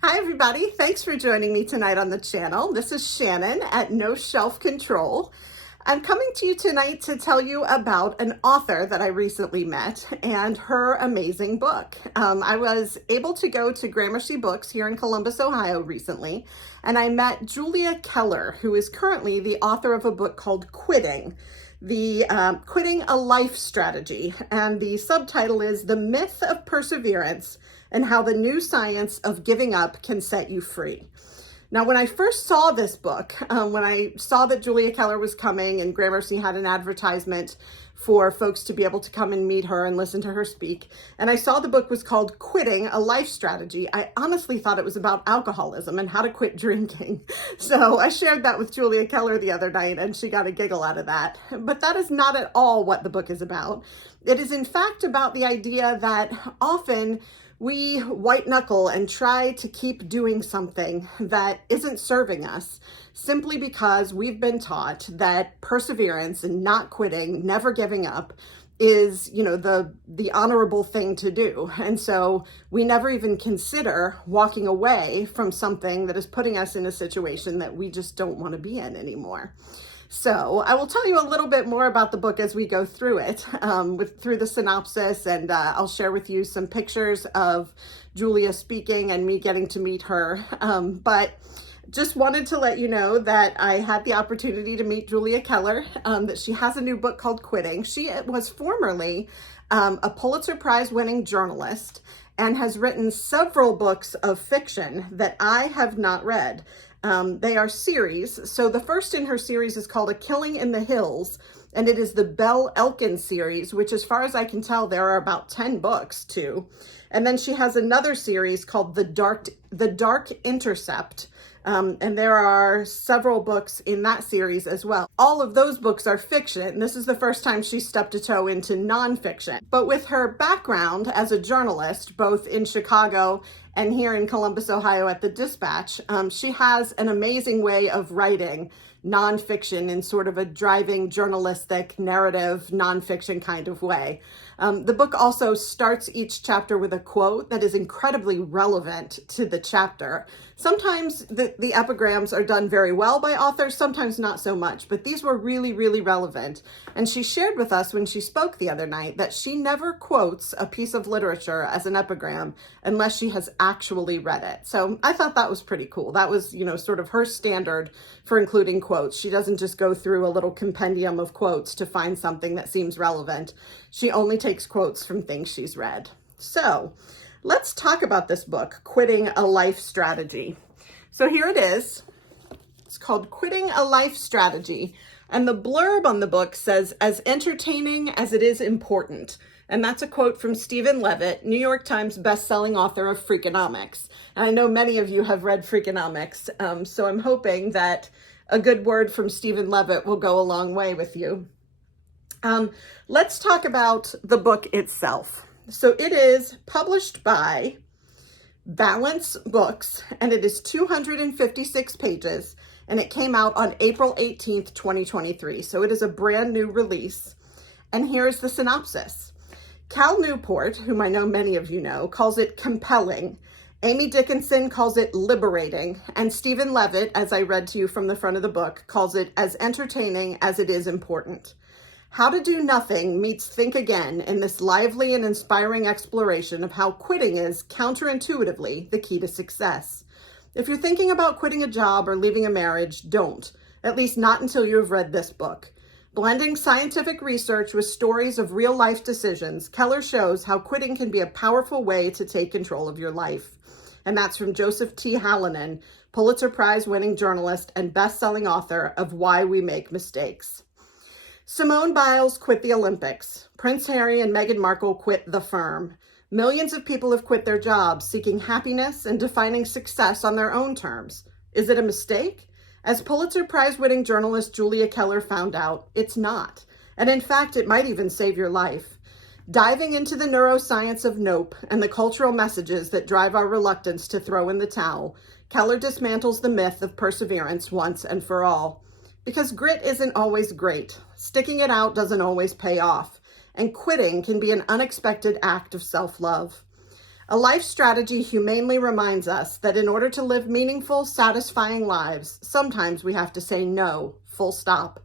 Hi everybody, thanks for joining me tonight on the channel. This is Shannon at No Shelf Control. I'm coming to you tonight to tell you about an author that I recently met and her amazing book. I was able to go to Gramercy Books here in Columbus, Ohio recently, and I met Julia Keller, who is currently the author of a book called Quitting a Life Strategy. And the subtitle is The Myth of Perseverance and How the New Science of Giving Up Can Set You Free. Now, when I first saw this book, when I saw that Julia Keller was coming and Gramercy had an advertisement for folks to be able to come and meet her and listen to her speak, and I saw the book was called Quitting a Life Strategy, I honestly thought it was about alcoholism and how to quit drinking. So I shared that with Julia Keller the other night and she got a giggle out of that. But that is not at all what the book is about. It is in fact about the idea that often we white knuckle and try to keep doing something that isn't serving us simply because we've been taught that perseverance and not quitting, never giving up is, the honorable thing to do. And so we never even consider walking away from something that is putting us in a situation that we just don't want to be in anymore. So I will tell you a little bit more about the book as we go through it, through the synopsis, and I'll share with you some pictures of Julia speaking and me getting to meet her. But just wanted to let you know that I had the opportunity to meet Julia Keller, that she has a new book called Quitting. She was formerly a Pulitzer Prize winning journalist and has written several books of fiction that I have not read. They are series. So the first in her series is called A Killing in the Hills, and it is the Belle Elkin series, which as far as I can tell, there are about 10 books too. And then she has another series called The Dark Intercept. And there are several books in that series as well. All of those books are fiction. This is the first time she stepped a toe into nonfiction. But with her background as a journalist, both in Chicago and here in Columbus, Ohio at the Dispatch, she has an amazing way of writing nonfiction in sort of a driving journalistic narrative nonfiction kind of way. The book also starts each chapter with a quote that is incredibly relevant to the chapter. Sometimes the epigrams are done very well by authors, sometimes not so much, but these were really, really relevant. And she shared with us when she spoke the other night that she never quotes a piece of literature as an epigram unless she has actually read it. So I thought that was pretty cool. That was, sort of her standard for including quotes. She doesn't just go through a little compendium of quotes to find something that seems relevant. She only takes quotes from things she's read. So let's talk about this book, Quitting a Life Strategy. So here it is. It's called Quitting a Life Strategy. And the blurb on the book says, as entertaining as it is important. And that's a quote from Stephen Levitt, New York Times bestselling author of Freakonomics. And I know many of you have read Freakonomics, so I'm hoping that a good word from Stephen Levitt will go a long way with you. Let's talk about the book itself. So it is published by Balance Books, and it is 256 pages, and it came out on April 18th, 2023. So it is a brand new release. And here's the synopsis. Cal Newport, whom I know many of you know, calls it compelling. Amy Dickinson calls it liberating. And Stephen Levitt, as I read to you from the front of the book, calls it as entertaining as it is important. How to Do Nothing meets Think Again in this lively and inspiring exploration of how quitting is counterintuitively the key to success. If you're thinking about quitting a job or leaving a marriage, don't. At least not until you have read this book. Blending scientific research with stories of real-life decisions, Keller shows how quitting can be a powerful way to take control of your life. And that's from Joseph T. Hallinan, Pulitzer Prize-winning journalist and best-selling author of Why We Make Mistakes. Simone Biles quit the Olympics. Prince Harry and Meghan Markle quit the firm. Millions of people have quit their jobs, seeking happiness and defining success on their own terms. Is it a mistake? As Pulitzer Prize-winning journalist Julia Keller found out, it's not. And in fact, it might even save your life. Diving into the neuroscience of nope and the cultural messages that drive our reluctance to throw in the towel, Keller dismantles the myth of perseverance once and for all. Because grit isn't always great. Sticking it out doesn't always pay off. And quitting can be an unexpected act of self-love. A life strategy humanely reminds us that in order to live meaningful, satisfying lives, sometimes we have to say no, full stop.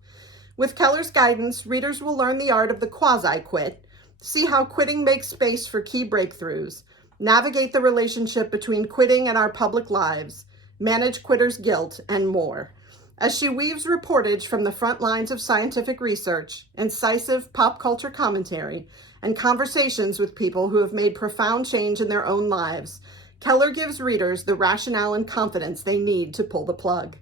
With Keller's guidance, readers will learn the art of the quasi-quit, see how quitting makes space for key breakthroughs, navigate the relationship between quitting and our public lives, manage quitters' guilt, and more. As she weaves reportage from the front lines of scientific research, incisive pop culture commentary, and conversations with people who have made profound change in their own lives, Keller gives readers the rationale and confidence they need to pull the plug.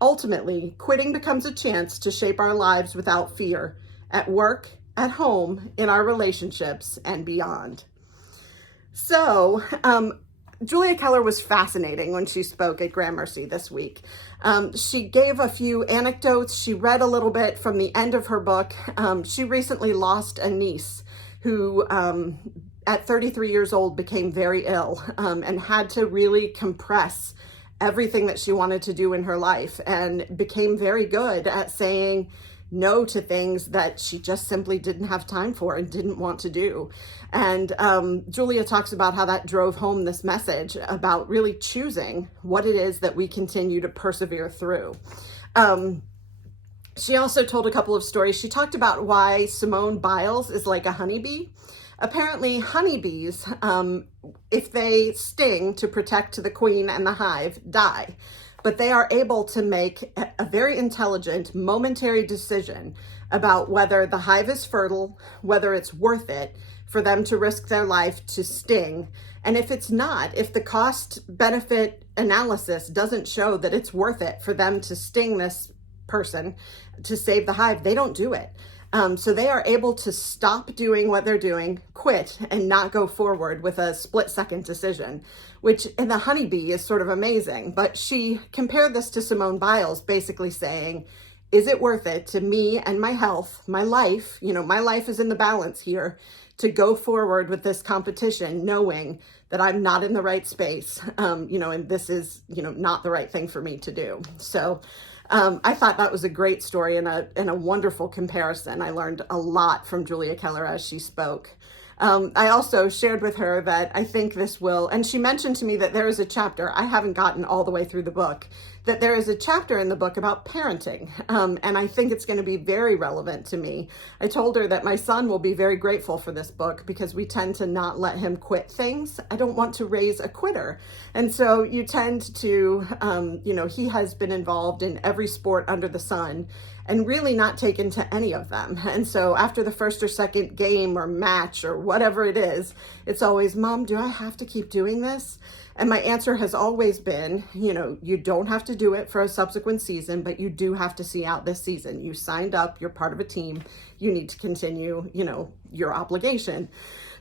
Ultimately, quitting becomes a chance to shape our lives without fear, at work, at home, in our relationships, and beyond. So, Julia Keller was fascinating when she spoke at Gramercy this week. She gave a few anecdotes. She read a little bit from the end of her book. She recently lost a niece who, at 33 years old, became very ill and had to really compress everything that she wanted to do in her life, and became very good at saying no to things that she just simply didn't have time for and didn't want to do. And Julia talks about how that drove home this message about really choosing what it is that we continue to persevere through. She also told a couple of stories. She talked about why Simone Biles is like a honeybee. Apparently, honeybees, if they sting to protect the queen and the hive, die. But they are able to make a very intelligent, momentary decision about whether the hive is fertile, whether it's worth it for them to risk their life to sting. And if it's not, if the cost-benefit analysis doesn't show that it's worth it for them to sting this person to save the hive, they don't do it. So they are able to stop doing what they're doing, quit, and not go forward with a split-second decision, which in the honeybee is sort of amazing. But she compared this to Simone Biles, basically saying, is it worth it to me and my health, my life, my life is in the balance here, to go forward with this competition, knowing that I'm not in the right space, and this is, not the right thing for me to do. So I thought that was a great story and a wonderful comparison. I learned a lot from Julia Keller as she spoke. I also shared with her that I think this will, and she mentioned to me that there is a chapter, I haven't gotten all the way through the book, that there is a chapter in the book about parenting, and I think it's going to be very relevant to me. I told her that my son will be very grateful for this book because we tend to not let him quit things. I don't want to raise a quitter. And so you tend to, he has been involved in every sport under the sun and really not taken to any of them. And so after the first or second game or match or whatever it is, it's always, Mom, do I have to keep doing this? And my answer has always been, you don't have to do it for a subsequent season, but you do have to see out this season. You signed up, you're part of a team, you need to continue, your obligation.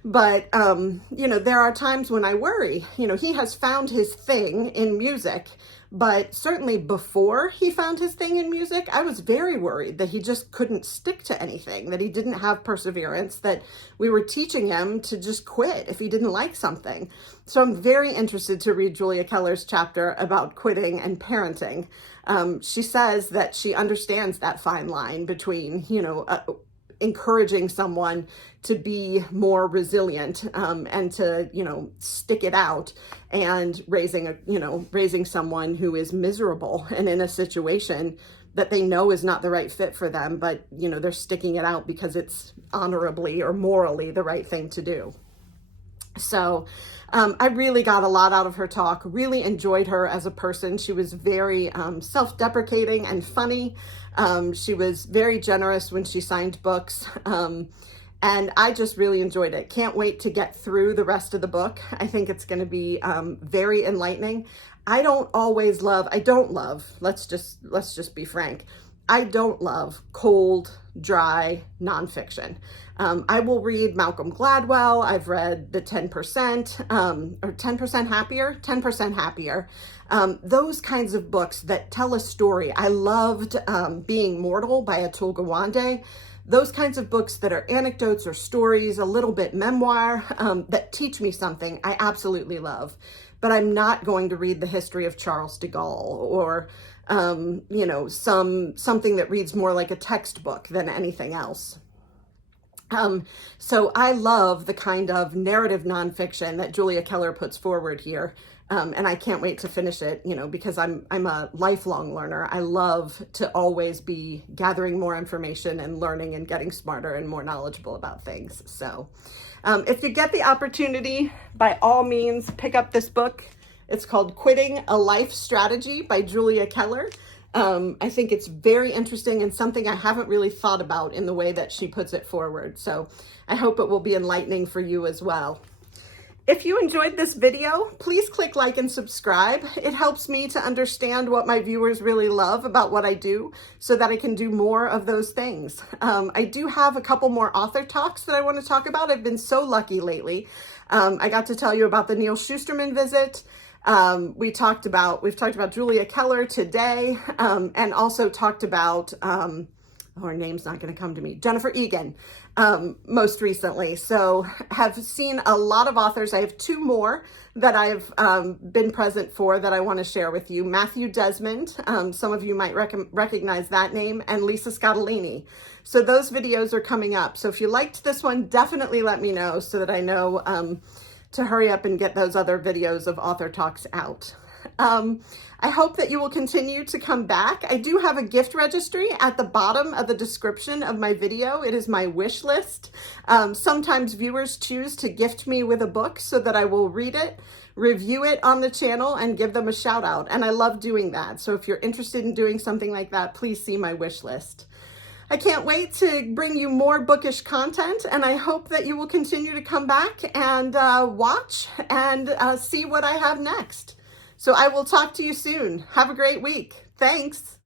But, there are times when I worry, he has found his thing in music, but certainly before he found his thing in music, I was very worried that he just couldn't stick to anything, that he didn't have perseverance, that we were teaching him to just quit if he didn't like something. So I'm very interested to read Julia Keller's chapter about quitting and parenting. She says that she understands that fine line between, encouraging someone to be more resilient and to, stick it out, and raising someone who is miserable and in a situation that they know is not the right fit for them, but, they're sticking it out because it's honorably or morally the right thing to do. So I really got a lot out of her talk, really enjoyed her as a person. She was very self-deprecating and funny. She was very generous when she signed books. And I just really enjoyed it. Can't wait to get through the rest of the book. I think it's going to be very enlightening. I don't love, let's just be frank, I don't love cold, dry nonfiction. I will read Malcolm Gladwell. I've read the 10%, or 10% Happier. Those kinds of books that tell a story. I loved Being Mortal by Atul Gawande. Those kinds of books that are anecdotes or stories, a little bit memoir, that teach me something, I absolutely love. But I'm not going to read the history of Charles de Gaulle or, something that reads more like a textbook than anything else. So I love the kind of narrative nonfiction that Julia Keller puts forward here. And I can't wait to finish it, because I'm a lifelong learner. I love to always be gathering more information and learning and getting smarter and more knowledgeable about things. So if you get the opportunity, by all means, pick up this book. It's called Quitting a Life Strategy by Julia Keller. I think it's very interesting and something I haven't really thought about in the way that she puts it forward. So I hope it will be enlightening for you as well. If you enjoyed this video, please click like and subscribe. It helps me to understand what my viewers really love about what I do so that I can do more of those things. I do have a couple more author talks that I want to talk about. I've been so lucky lately. I got to tell you about the Neal Shusterman visit. We've talked about Julia Keller today, and also talked about, her name's not going to come to me, Jennifer Egan, most recently. So have seen a lot of authors. I have two more that I've been present for that I want to share with you. Matthew Desmond, some of you might recognize that name, and Lisa Scottoline. So those videos are coming up. So if you liked this one, definitely let me know so that I know to hurry up and get those other videos of author talks out. I hope that you will continue to come back. I do have a gift registry at the bottom of the description of my video. It is my wish list. Sometimes viewers choose to gift me with a book so that I will read it, review it on the channel, and give them a shout out. And I love doing that. So if you're interested in doing something like that, please see my wish list. I can't wait to bring you more bookish content, and I hope that you will continue to come back and watch and see what I have next. So I will talk to you soon. Have a great week. Thanks.